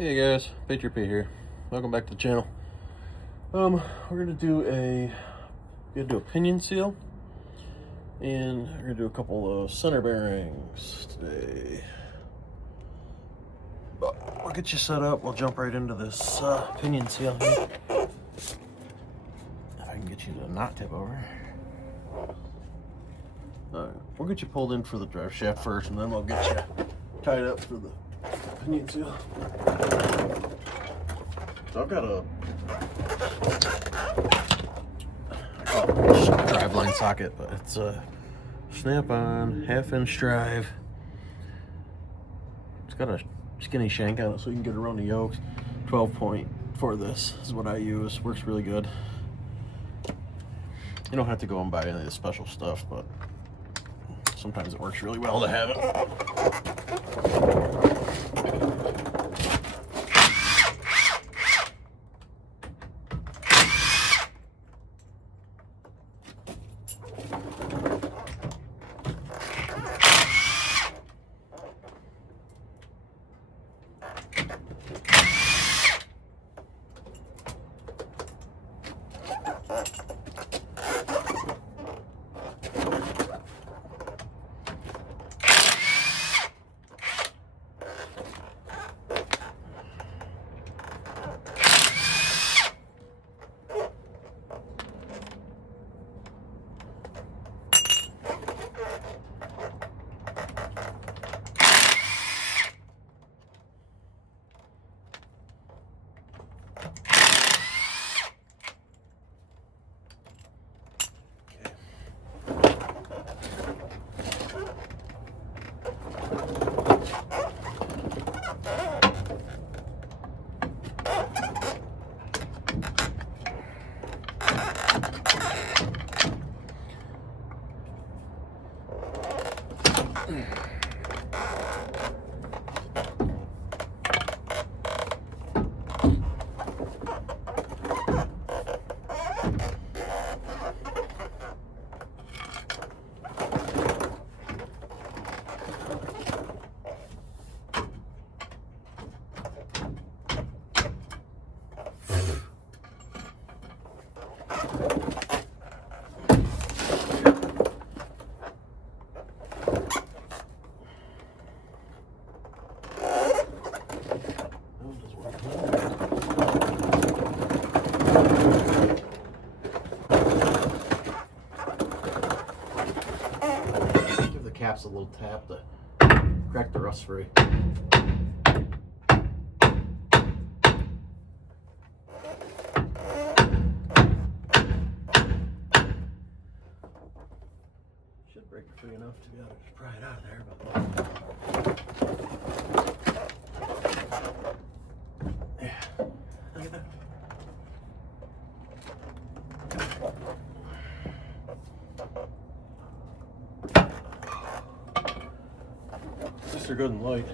Hey guys, Patriot P here. Welcome back to the channel. We're gonna do a pinion seal, and we're gonna do a couple of center bearings today. But we'll get you set up. We'll jump right into this pinion seal here. If I can get you to not tip over. Alright, we'll get you pulled in for the drive shaft first, and then we'll get you tied up for the pinion seal. So I've got a drive line socket, but it's a snap-on 1/2-inch drive. It's got a skinny shank on it so you can get around the yokes. 12 point for this is what I use. Works really good. You don't have to go and buy any of the special stuff, but sometimes it works really well to have it. Caps a little tap to crack the rust free. Should break it free enough to be able to pry it out of there, but yeah, look at that. They're good and light.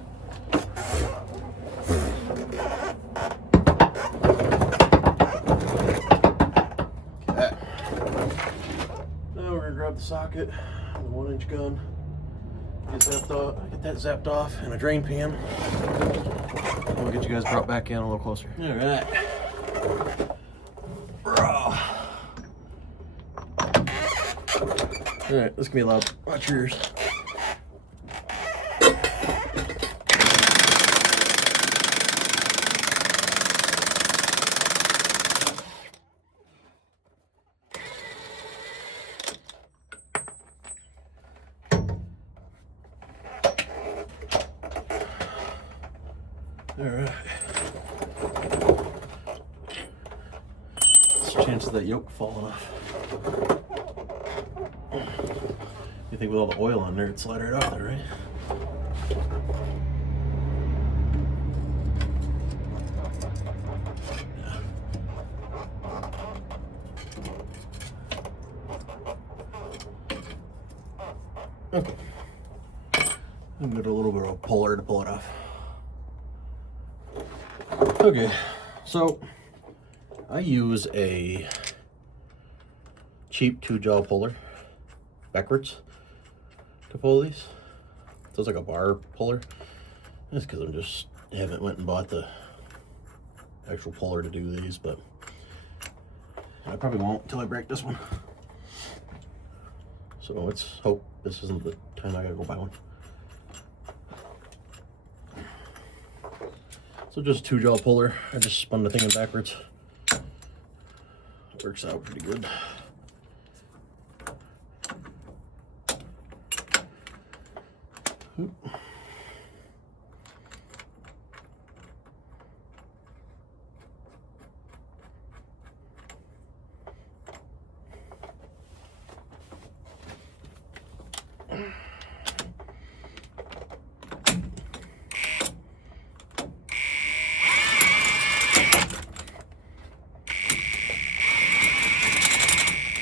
Okay. Now we're gonna grab the socket, the 1-inch gun, get that zapped off, and a drain pan. And we'll get you guys brought back in a little closer. All right. All right, this can be loud. Watch yours. All right. There's a chance of that yoke falling off. You think with all the oil on there, it'd slide right off there, right? Okay. I'm gonna get a little bit of a puller to pull it off. Okay, so I use a cheap 2-jaw puller backwards to pull these. So it's like a bar puller. That's because I haven't went and bought the actual puller to do these, but I probably won't until I break this one. So let's hope this isn't the time I gotta go buy one. So just 2-jaw puller. I just spun the thing in backwards. It works out pretty good. Oop.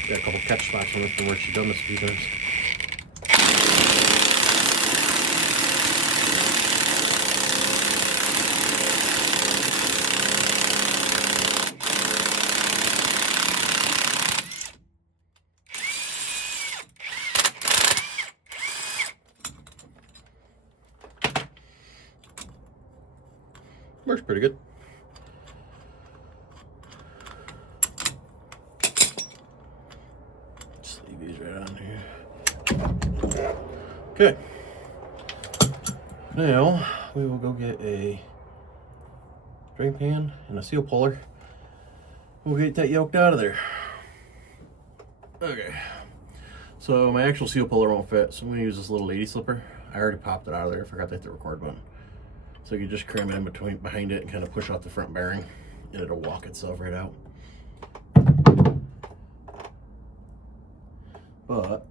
Got a couple catch spots on this from where she's done this a few times. Works pretty good. Just leave these right on here. Okay. Now we will go get a drain pan and a seal puller. We'll get that yoked out of there. Okay. So my actual seal puller won't fit, so I'm gonna use this little lady slipper. I already popped it out of there. I forgot to hit the record button. So you just cram it in between behind it and kind of push out the front bearing, and it'll walk itself right out. But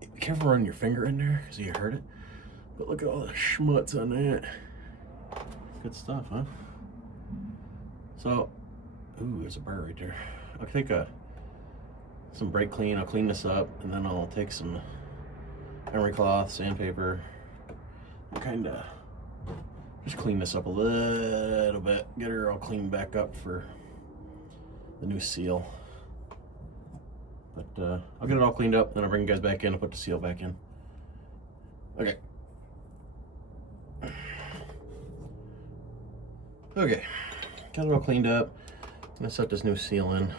be careful running your finger in there because you hurt it. But look at all the schmutz on that. Good stuff, huh? So, ooh, there's a burr right there. I'll take some brake clean. I'll clean this up, and then I'll take some emery cloth, sandpaper, kind of just clean this up a little bit, get her all cleaned back up for the new seal. But I'll get it all cleaned up, then I'll bring you guys back in and put the seal back in. Okay. Okay, got it all cleaned up. I'm gonna set this new seal in.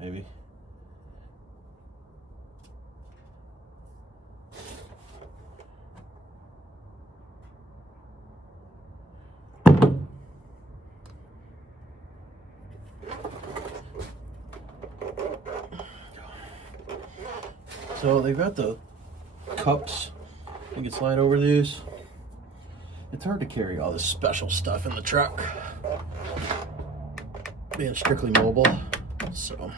Maybe. So they've got the cups. You can slide over these. It's hard to carry all this special stuff in the truck, being strictly mobile. So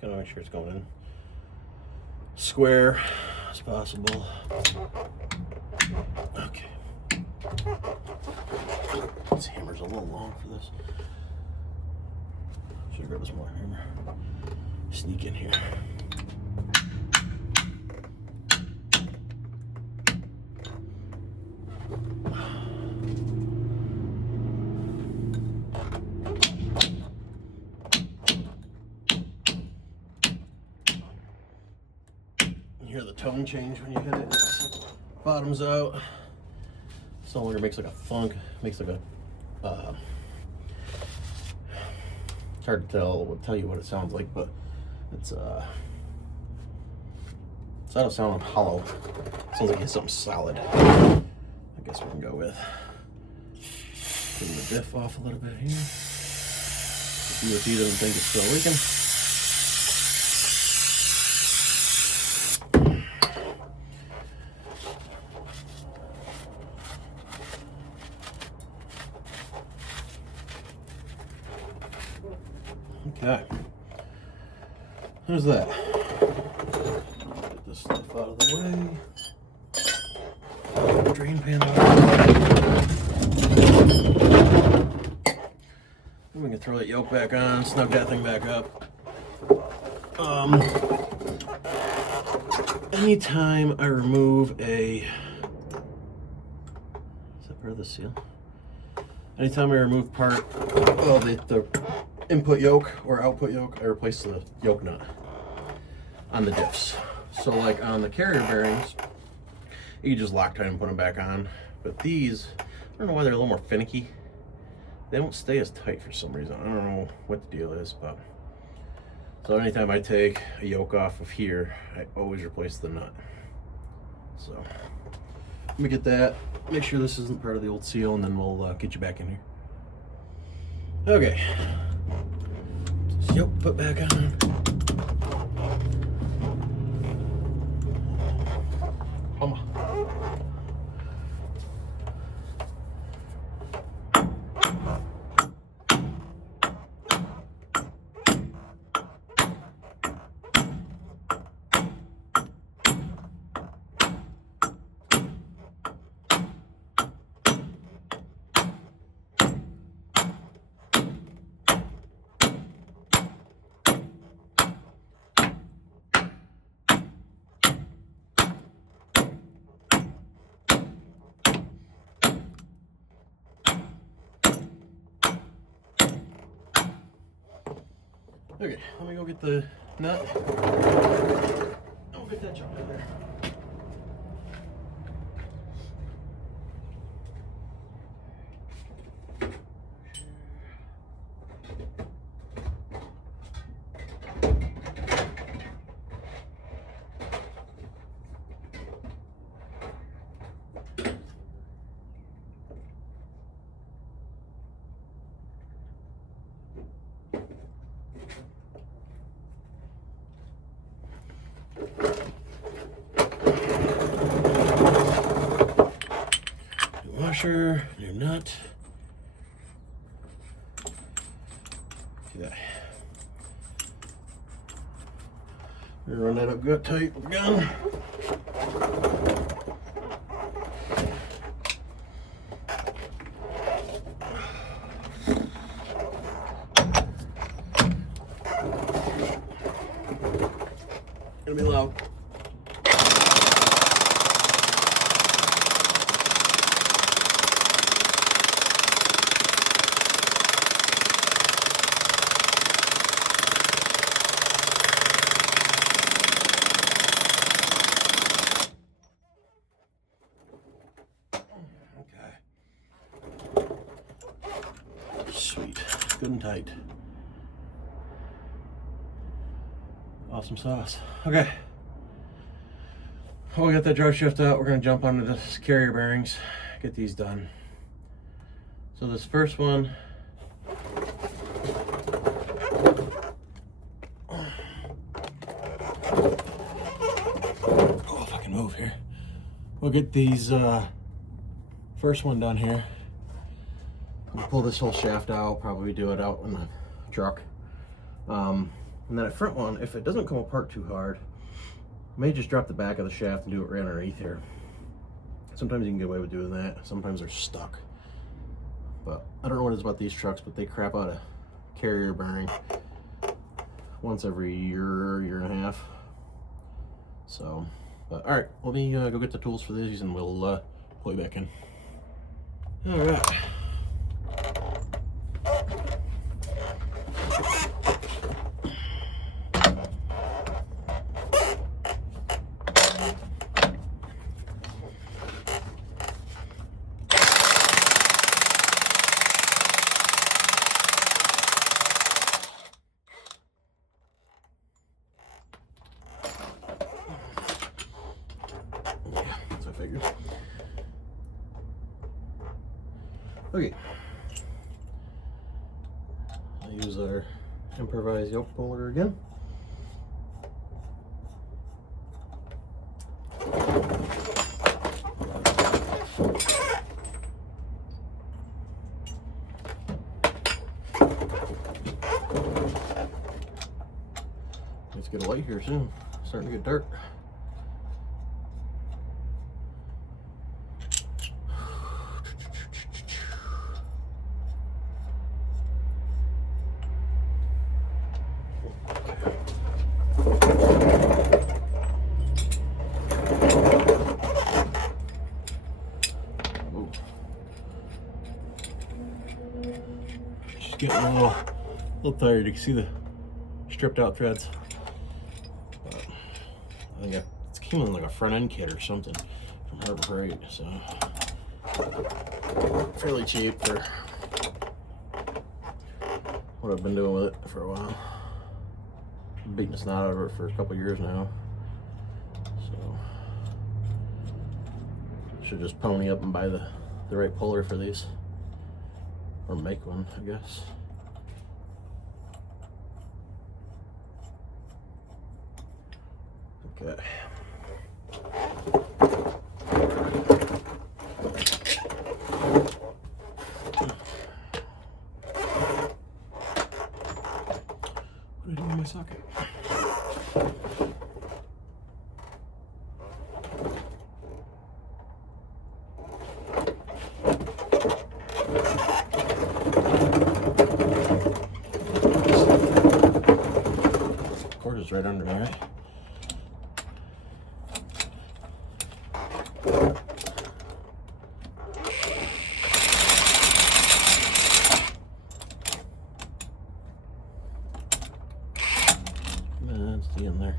gotta make sure it's going in. square as possible. Okay. This hammer's a little long for this. Should grab this more hammer. Sneak in here. You hear the tone change when you hit it. It bottoms out. It's no longer makes like a thunk. Makes like a. It's hard to tell you what it sounds like, but it's instead of sounding hollow, it sounds like it's something solid. I guess we can go with putting the diff off a little bit here. See if he doesn't think it's still leaking. Okay, there's that. Get this stuff out of the way. Drain pan out. Then we can throw that yoke back on, snug that thing back up. Anytime I remove a, is that part of the seal? Anytime I remove part of the input yoke or output yoke, I replace the yoke nut on the diffs. So like on the carrier bearings, you just Loctite and put them back on. But these, I don't know why they're a little more finicky. They don't stay as tight for some reason. I don't know what the deal is, but so anytime I take a yoke off of here, I always replace the nut. So let me get that, make sure this isn't part of the old seal, and then we'll get you back in here. Okay. Yoke put back on. Come on. Okay, let me go get the nut. I'll get that junk in there. Washer, new nut. Okay. Run that up good tight with the gun. Gonna be loud. Sweet, good and tight. Awesome sauce. Okay. Well, we got that drive shaft out. We're gonna jump onto this carrier bearings, get these done. So this first one, oh, if I can move here. We'll get these first one done here. We'll pull this whole shaft out, probably do it out in the truck. And then a front one, if it doesn't come apart too hard, may just drop the back of the shaft and do it right underneath here. Sometimes you can get away with doing that. Sometimes they're stuck. But I don't know what it is about these trucks, but they crap out a carrier bearing once every year and a half. So, but all right, let me go get the tools for these and we'll plug back in. All right. Okay, I'll use our improvised yoke puller again. Let's get a light here soon. It's starting to get dark. Getting a little tired. You can see the stripped out threads. But I think it came in like a front end kit or something from Harbor Freight, so fairly cheap for what I've been doing with it for a while. I'm beating the snot out of it for a couple years now, so should just pony up and buy the right puller for these. Or make one, I guess. Okay. What did I do with my socket? Is right under me, right? That's the end there.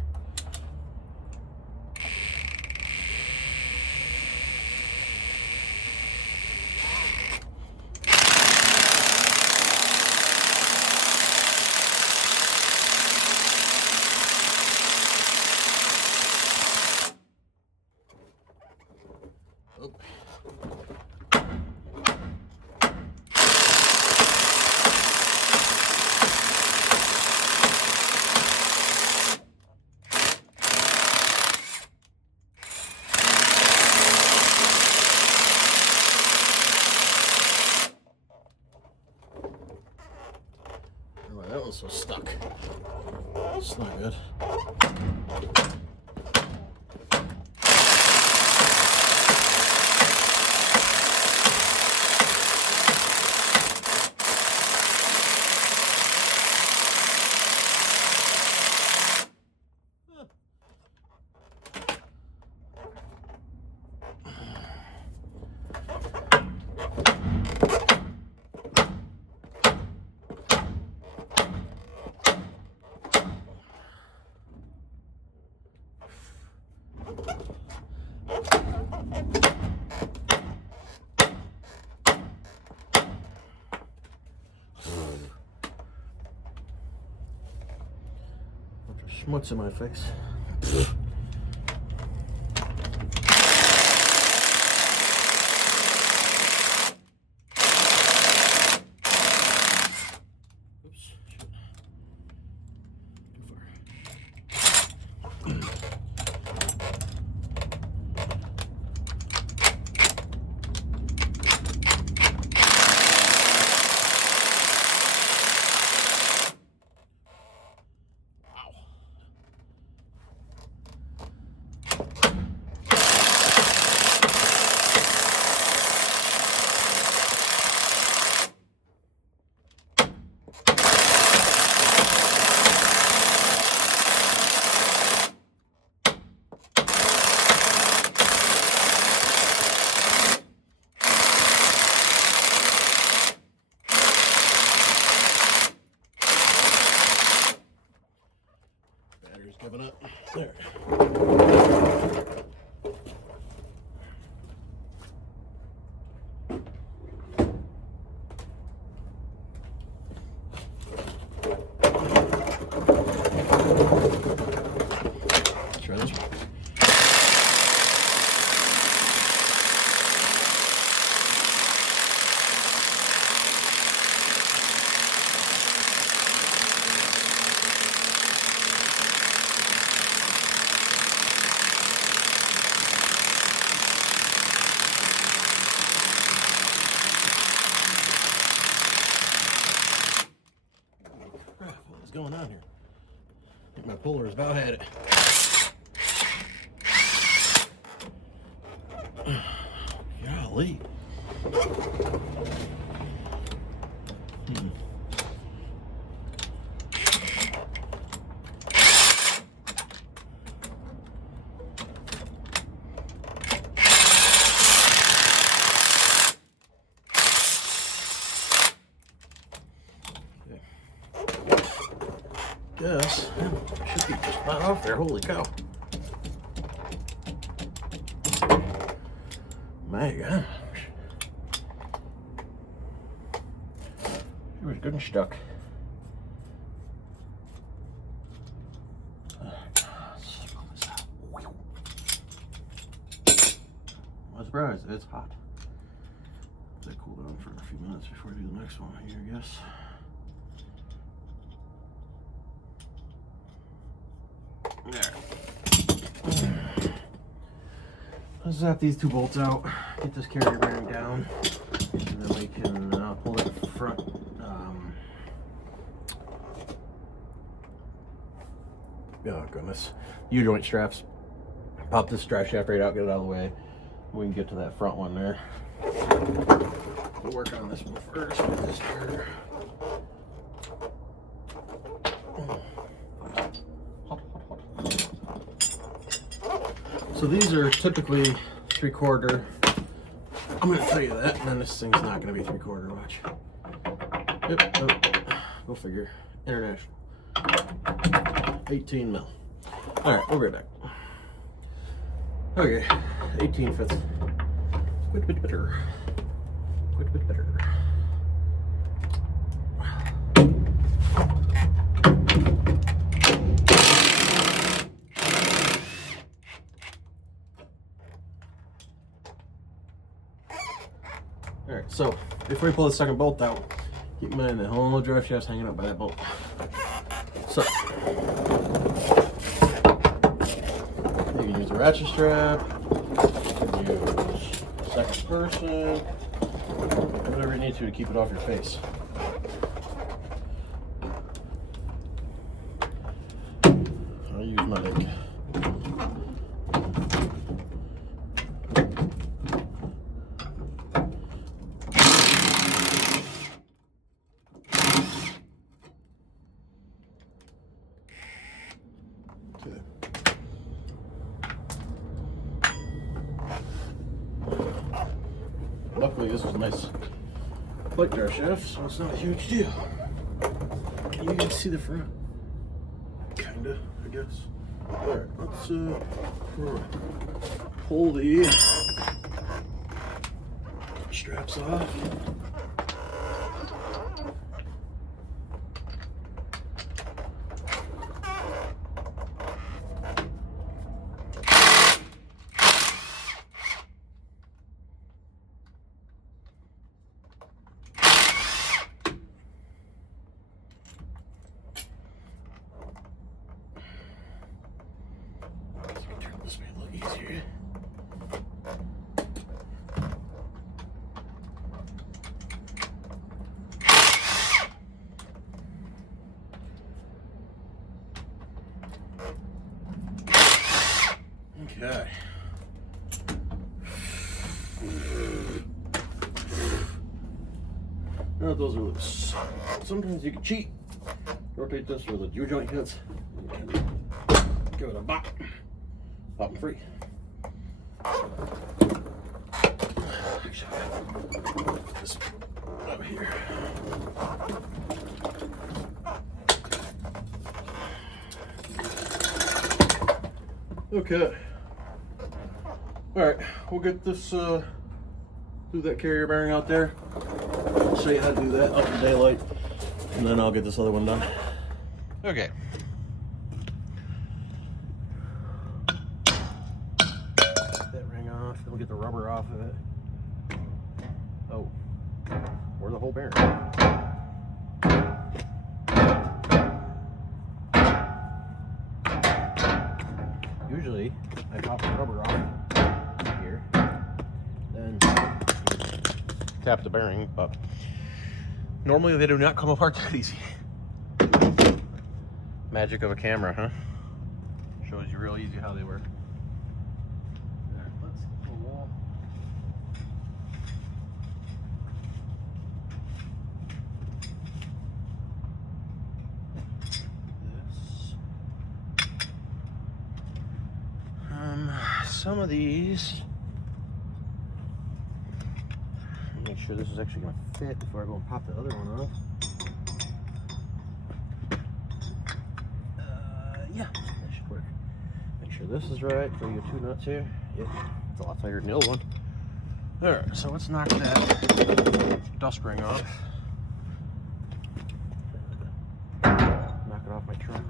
Oh. Oh, that one's so stuck. It's not good. Schmutz in my face. Oops. Too far. battery's giving up. There. Try this one. What's going on here? I think my puller has about had it. Golly. Guess should be just about off there. Holy cow! My gosh, it was good and stuck. I'm surprised it's hot. Let it cool down for a few minutes before I do the next one here, I guess. There. Let's zap these two bolts out, get this carrier bearing down, and then we can pull that front oh goodness, U-joint straps. Pop this strap shaft right out, get it out of the way. We can get to that front one there. We'll work on this one first with this here. So these are typically 3/4. I'm going to tell you that, and then this thing's not going to be 3/4. Watch. Yep. Oh, go figure. International. 18 mil. All right, we'll be right back. Okay, 18 fits. Quite a bit better. Quite a bit better. Alright, so before we pull the second bolt out, keep in mind the whole drive shaft's hanging up by that bolt. So you can use a ratchet strap, you can use a second person, whatever you need to keep it off your face. I'll use my leg. Luckily, this was a nice plate drive shaft, so it's not a huge deal. Can you guys see the front? Kinda, I guess. Alright, let's pull the straps off. This may look easier. Okay. Now those are loose. Sometimes you can cheat. Rotate this where the U-joint hits. Give it a bop. Pop them free. Actually, put this up here. Okay. All right, we'll get this through that carrier bearing out there. I'll show you how to do that up in daylight, and then I'll get this other one done. Okay. Get that ring off, then we'll get the rubber off of it. Oh, where's the whole bearing? Usually, I pop the rubber off here, then tap the bearing, but normally they do not come apart that easy. Magic of a camera, huh? Shows you real easy how they work. All right, let's get the wall. Some of these, make sure this is actually going to fit before I go and pop the other one off. Yeah, that should work. Make sure this is right. Throw your 2 nuts here. Yep, it's a lot tighter than the old one. All right, so let's knock that dust ring off. Knock it off my truck.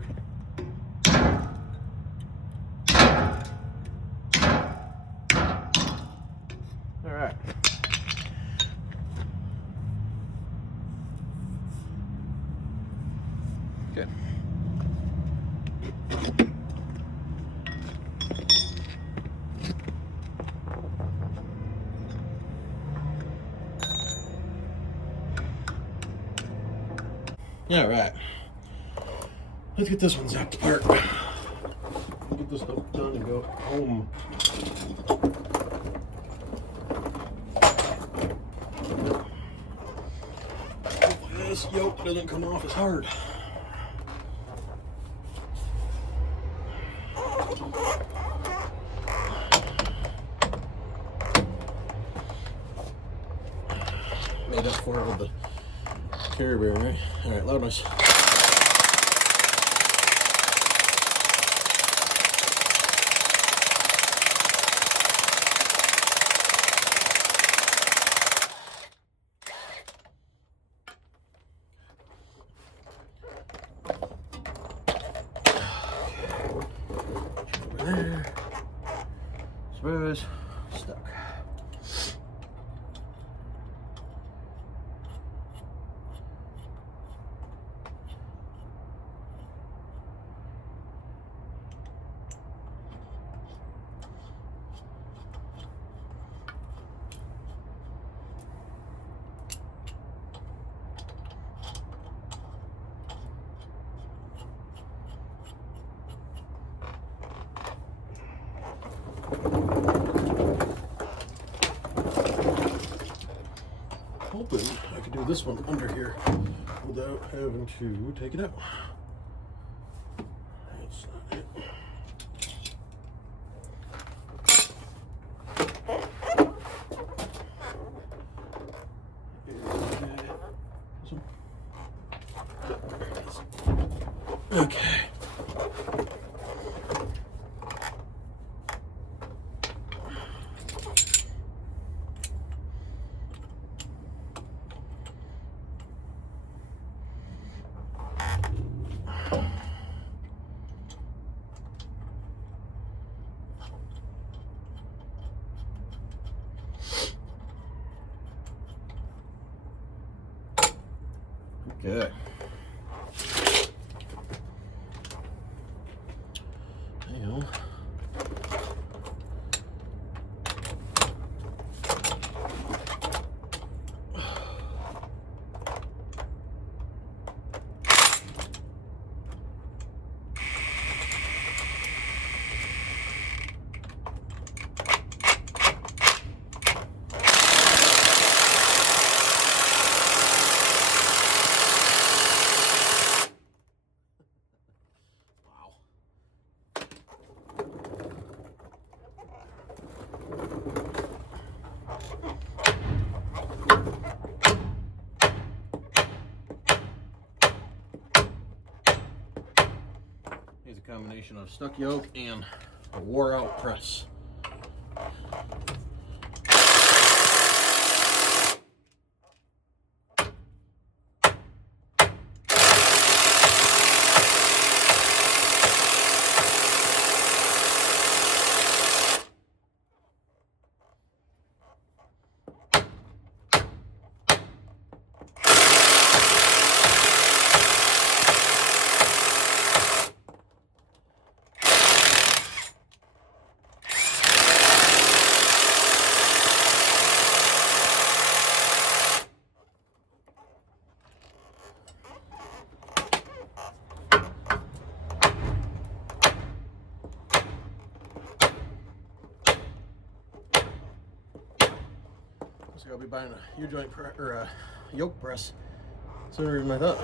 All right. Good. All right. Let's get this one zapped apart. Get this stuff done and go home. Hopefully this yoke doesn't come off as hard. Made up for it with the carrier bearing, right? All right, loud noise. There. Suppose stuck. Hoping I could do this one under here without having to take it out. That's not it. Okay. Okay. Hang Here's a combination of stuck yoke and a wore out press. So I'll be buying a U-joint or a yoke press sooner than I thought.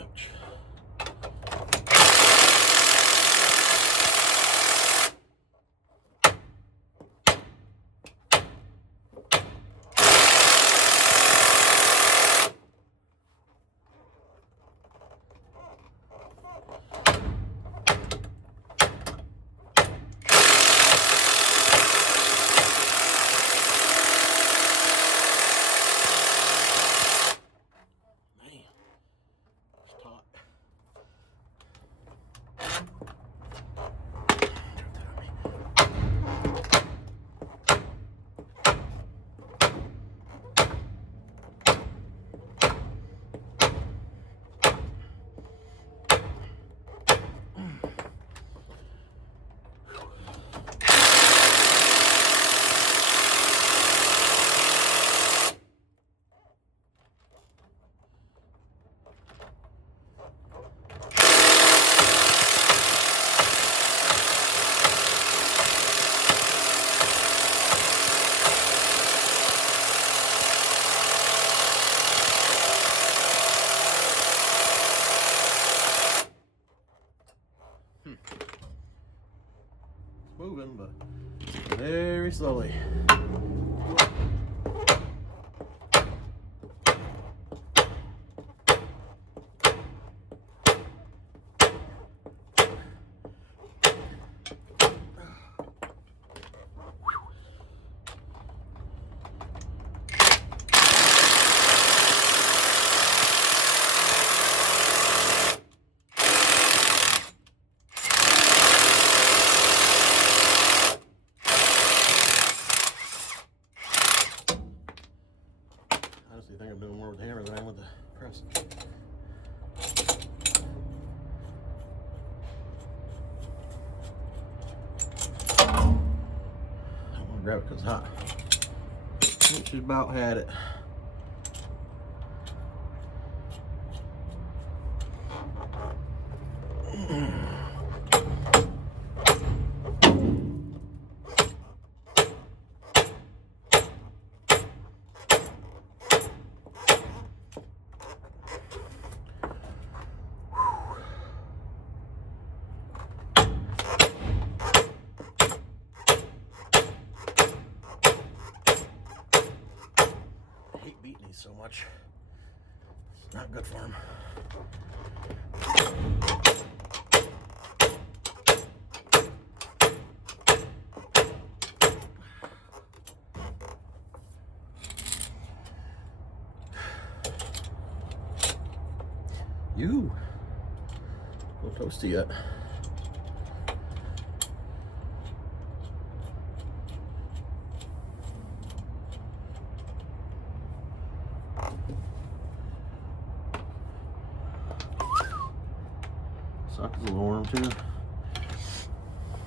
Ouch. Moving, but very slowly. I think I'm doing more with the hammer than I am with the press. I don't want to grab it because it's hot. She's about had it. Beating these so much. It's not good for him. You a little toasty yet. Sock is a little warm too.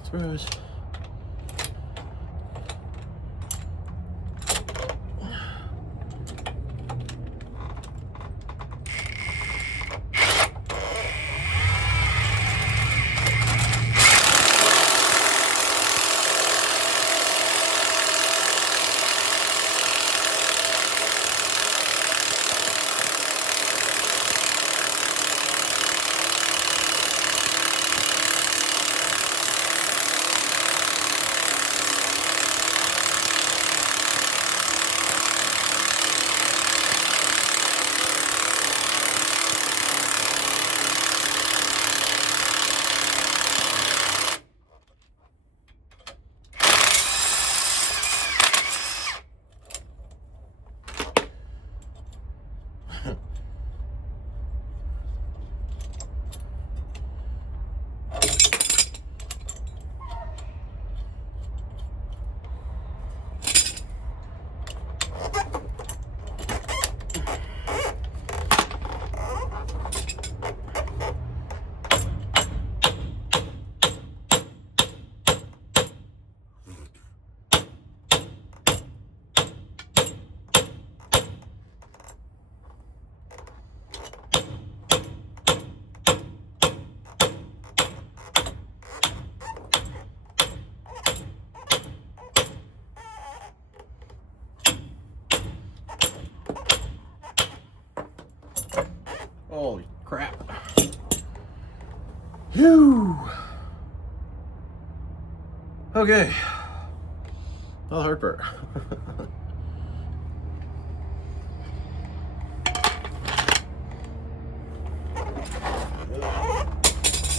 Surprise. Holy crap. Phew. Okay. All the hard part.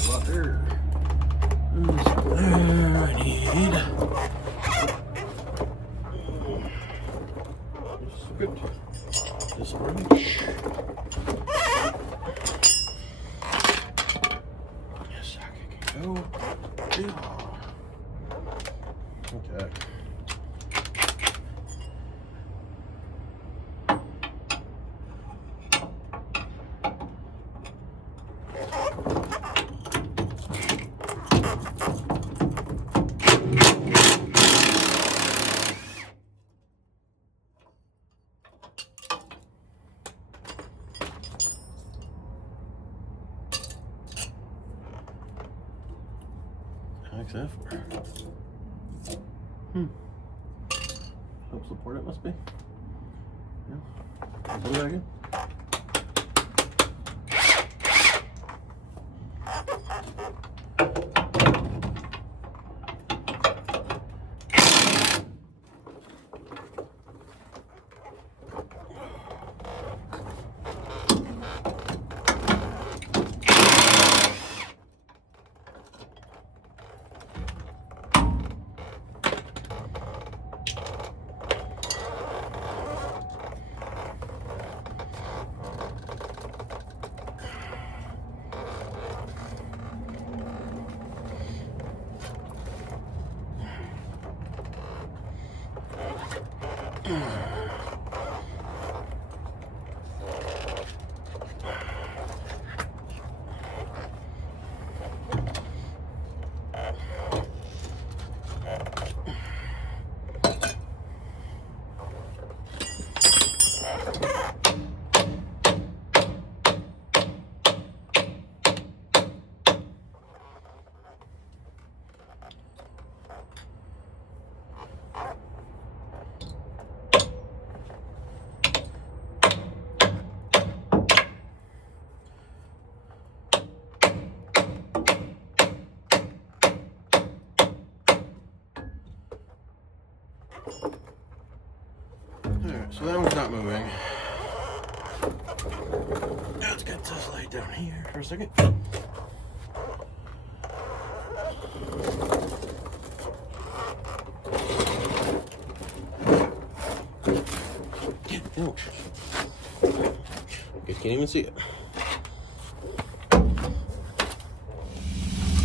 Water. There I need. Good. This wrench. Yes, I can go. Okay. What's that for? Help support it, must be. Yeah. Put it back in. Alright, so that one's not moving. Let's get this laid down here for a second. Oh. You can't even see it.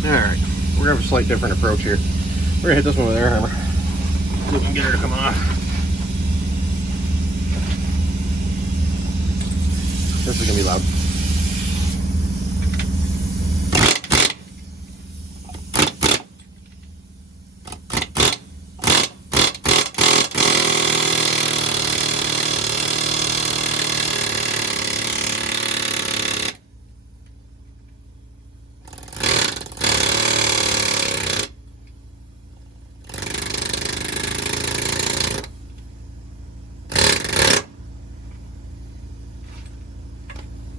Alright, we're gonna have a slight different approach here. We're gonna hit this one with air hammer. See if we can get her to come off. This is gonna be loud.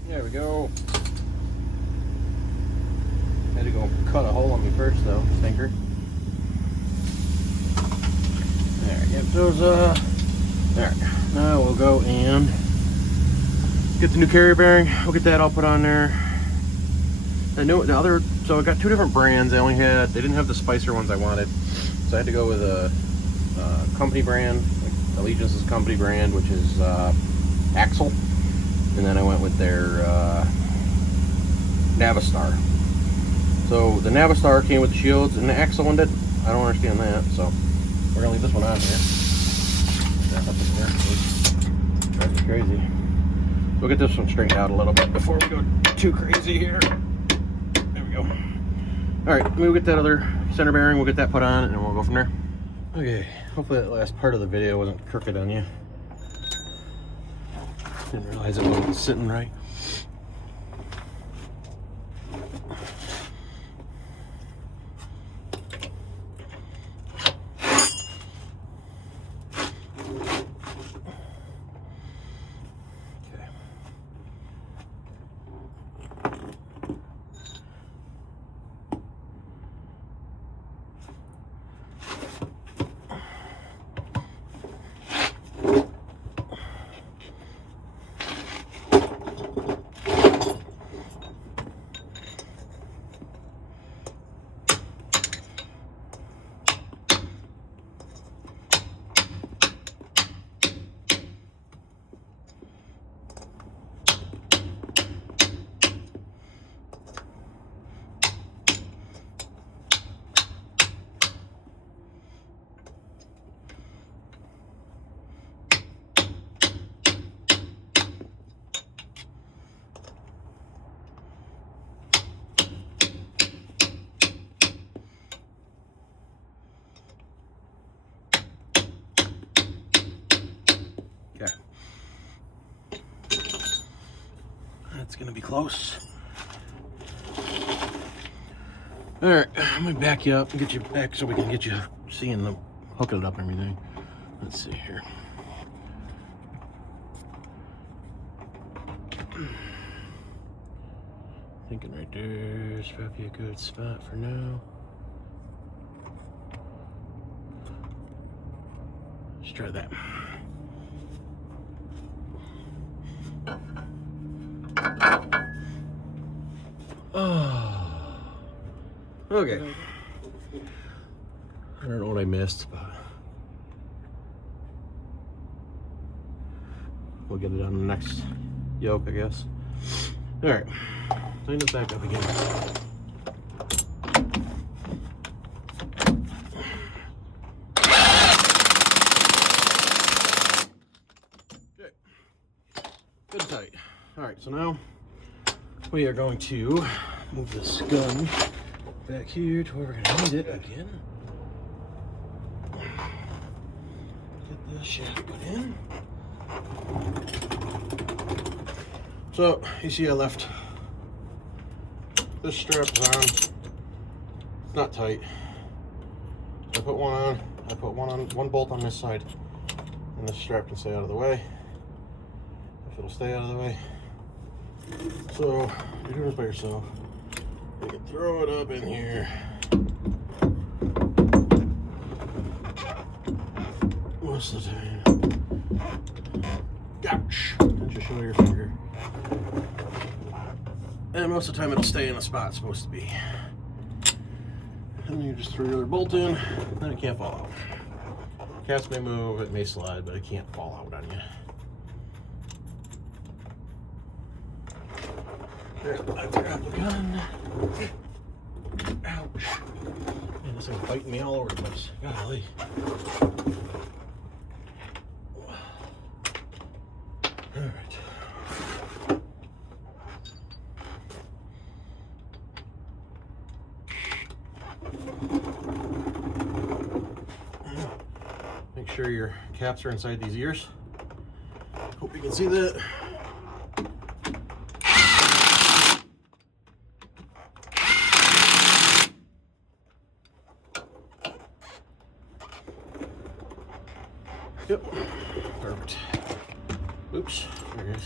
There we go. Had to go cut a hole on me first though, stinker. There, get those there. Now we'll go and get the new carrier bearing. We'll get that all put on there. So I got two different brands. They didn't have the Spicer ones I wanted. So I had to go with a company brand, like Allegiance's company brand, which is Axle. And then I went with their Navistar. So the Navistar came with the shields and the Axle one didn't. I don't understand that, so we're gonna leave this one on here. That up in there. Drives me crazy. We'll get this one straightened out a little bit before we go too crazy here. There we go. Alright, we'll get that other center bearing, we'll get that put on and then we'll go from there. Okay, hopefully that last part of the video wasn't crooked on you. Didn't realize it wasn't sitting right. Okay. It's gonna be close. All right, I'm gonna back you up and get you back so we can get you seeing the hooking it up and everything. Let's see here. Thinking right there's probably a good spot for now. Let's try that. Oh, okay. I don't know what I missed, but we'll get it on the next yoke, I guess. All right, tighten it back up again. Okay, good and tight. All right, so now we are going to move this gun back here to where we're gonna need it again. Get the shaft put in. So you see I left this strap on. It's not tight. I put one on. I put one bolt on this side, and this strap can stay out of the way. If it'll stay out of the way. So you're doing this by yourself. You can throw it up in here. Most of the time. Ouch! Don't you show your finger. And most of the time it'll stay in the spot it's supposed to be. And then you just throw your other bolt in, then it can't fall out. Cast may move, it may slide, but it can't fall out on you. There, I grabbed the gun. Ouch. Man, this thing's biting me all over the place. Golly. Alright. Make sure your caps are inside these ears. Hope you can see that. Yep, perfect. Oops, there it is.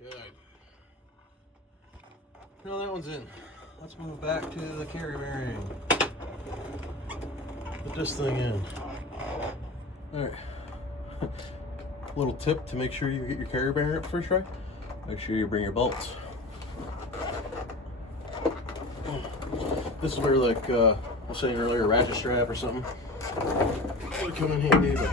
Okay. Now that one's in. Let's move back to the carry bearing. Put this thing in. Alright. Little tip to make sure you get your carry bearing up first try. Make sure you bring your bolts. This is where, like I was saying earlier, a ratchet strap or something would come in handy, but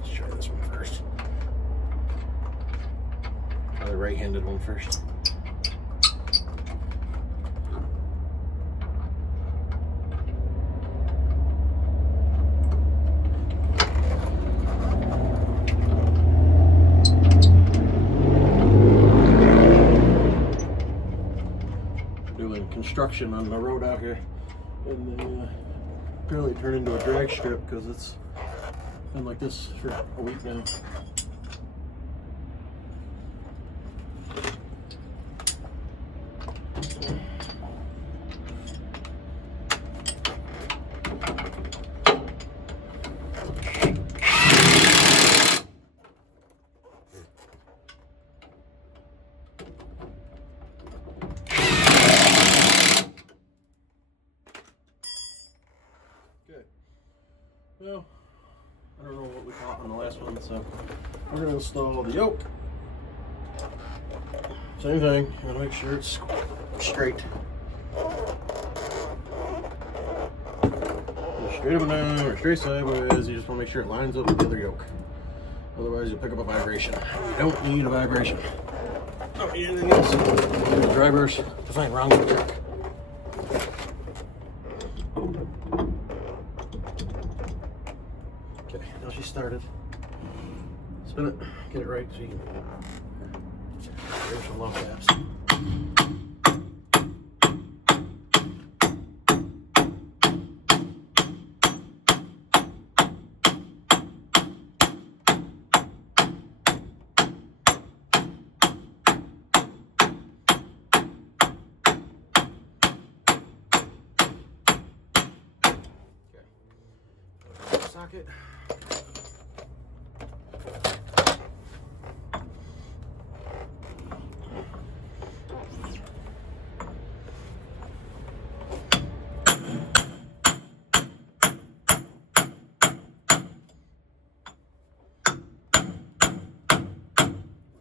let's try this one first. Try the right-handed one first. Construction on the road out here, and they apparently turned into a drag strip because it's been like this for a week now. Well, I don't know what we caught on the last one, so we're going to install the yoke. Same thing, you want to make sure it's straight. straight up and down or straight sideways. You just want to make sure it lines up with the other yoke. Otherwise, you'll pick up a vibration. You don't need a vibration. Don't need anything else. The drivers to find wrong with the truck. Okay, now she started. Spin it, get it right so you can. There's some low taps. Socket.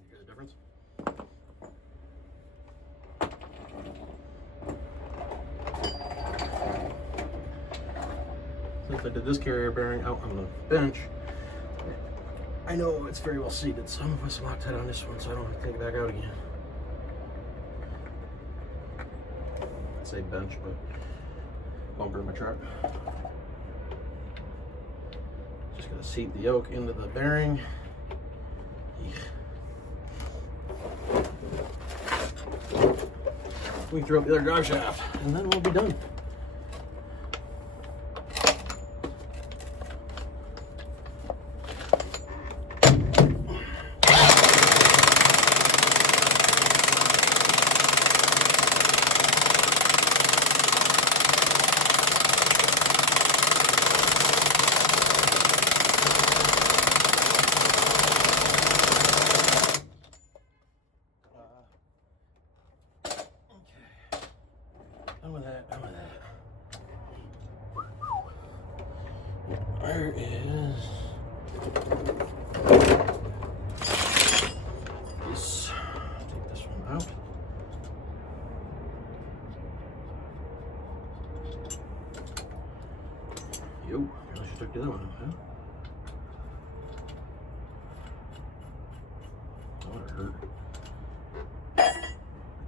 Here's the difference. Since I did this carrier bearing out on the bench, I know it's very well seated, so I'm gonna put some Loctite on this one so I don't have to take it back out again. I say bench, but bumper in my truck. Just gonna seat the yoke into the bearing. We can throw up the other drive shaft, and then we'll be done. Where is this? Take this one out. Yo, I should took the other one out, huh? That would hurt.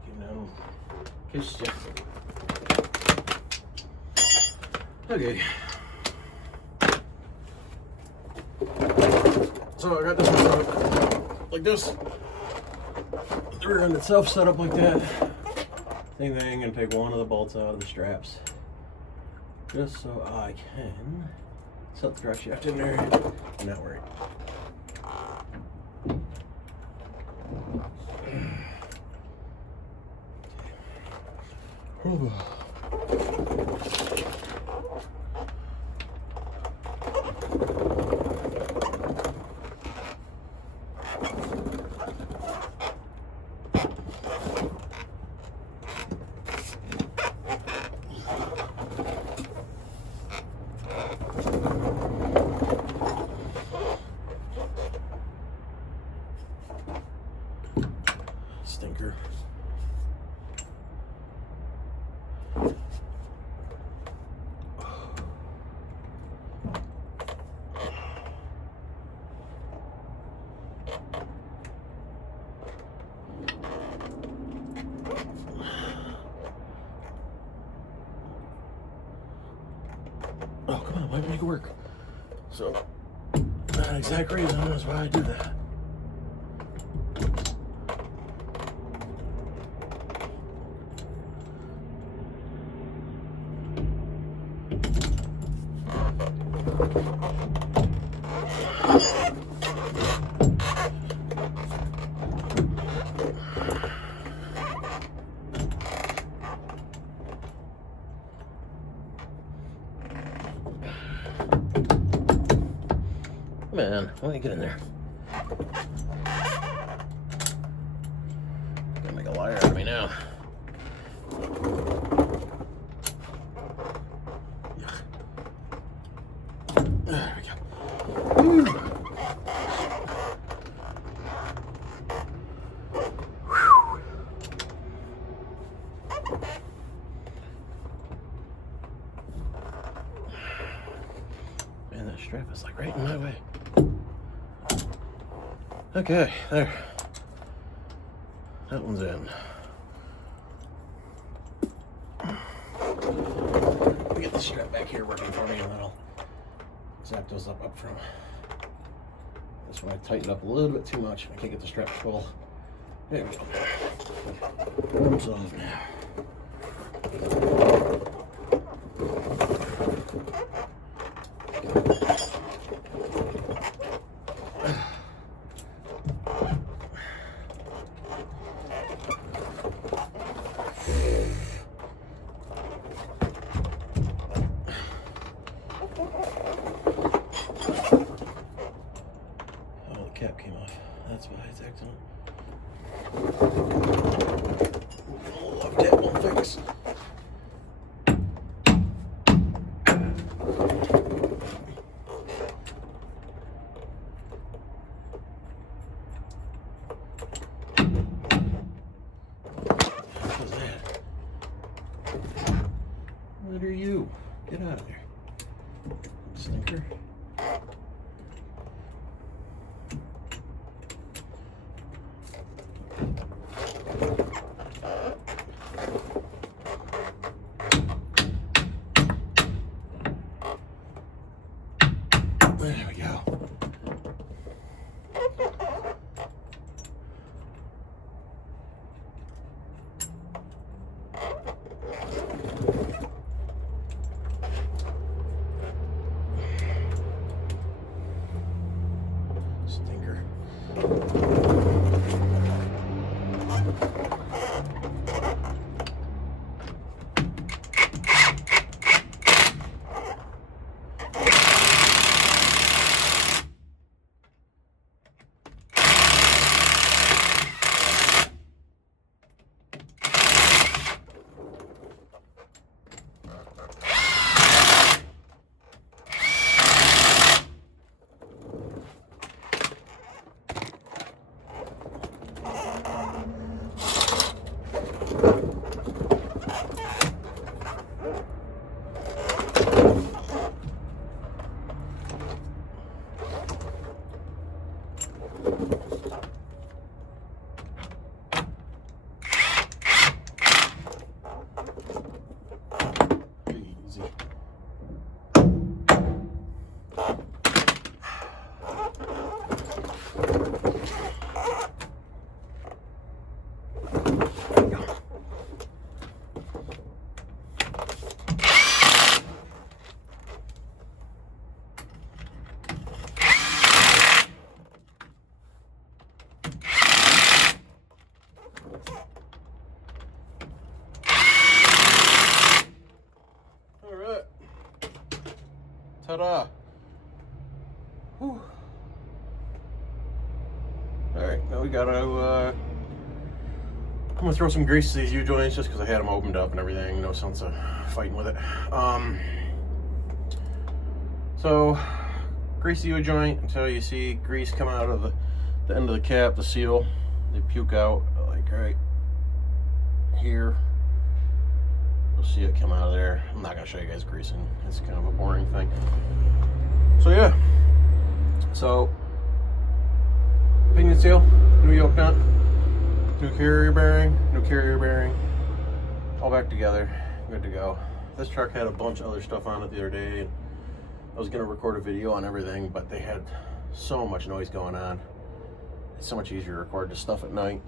Came down, kissed ya. Okay. So I got this one set up like this. The rear end itself set up like that. Same thing, and take one of the bolts out of the straps. Just so I can set the drive shaft in there and not worry. Stinker. Oh, come on, why make it work? So, that exact reason is why I do that. Man, why don't you get in there? Gonna make a liar out of me now. There we go. Whew. strap is like right in my way. Okay, there. That one's in. Let me get the strap back here working for me, and then I'll zap those up front. This one I tightened up a little bit too much. I can't get the strap to pull. There we go. Problem's off now. Cap came off. That's why it's acting up. Oh, love that won't fix. How's that? What are you? Get out of there. Stinker. There we go. Stinker. Ta-da! Whew. Alright, now we gotta, I'm gonna throw some grease to these U-joints just because I had them opened up and everything. No sense of fighting with it. So, grease the U-joint until you see grease come out of the end of the cap, the seal. They puke out, like right here. You'll see it come out of there. I'm not gonna show you guys greasing. It's kind of a boring thing. So yeah. So pinion seal, new yoke nut, new carrier bearing, all back together, good to go. This truck had a bunch of other stuff on it the other day, and I was gonna record a video on everything, but they had so much noise going on. It's so much easier to record this stuff at night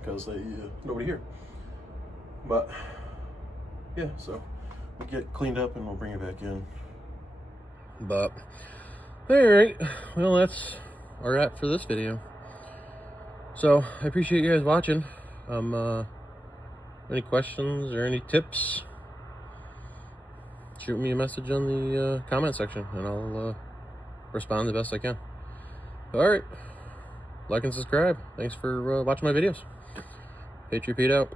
because nobody here. But yeah, so we get cleaned up and we'll bring it back in. But all right, well, that's a wrap for this video. So I appreciate you guys watching. Any questions or any tips, shoot me a message on the comment section and I'll respond the best I can. All right, like and subscribe. Thanks for watching my videos. Patriot Pete out.